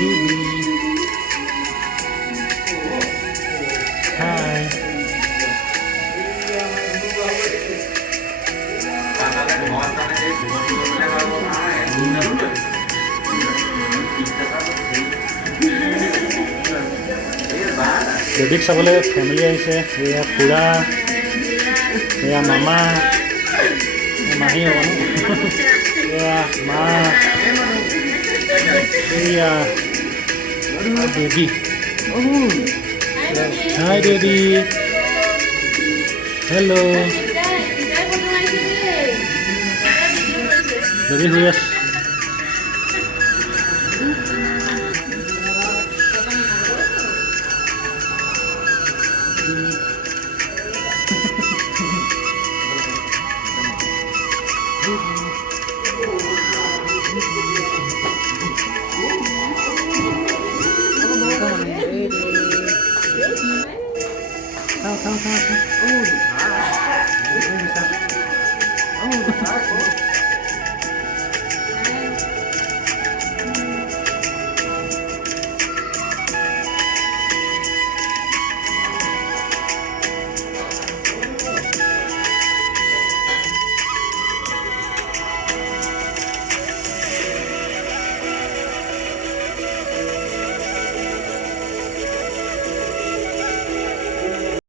Baby. Hi. বেবীক চাবলৈ family আহিছে। এয়া খুৰা, এয়া মামা, মাহী হ'ব ন, এয়া মা, এয়া baby. Hi baby, hello'. Baby শুই আছে। Come.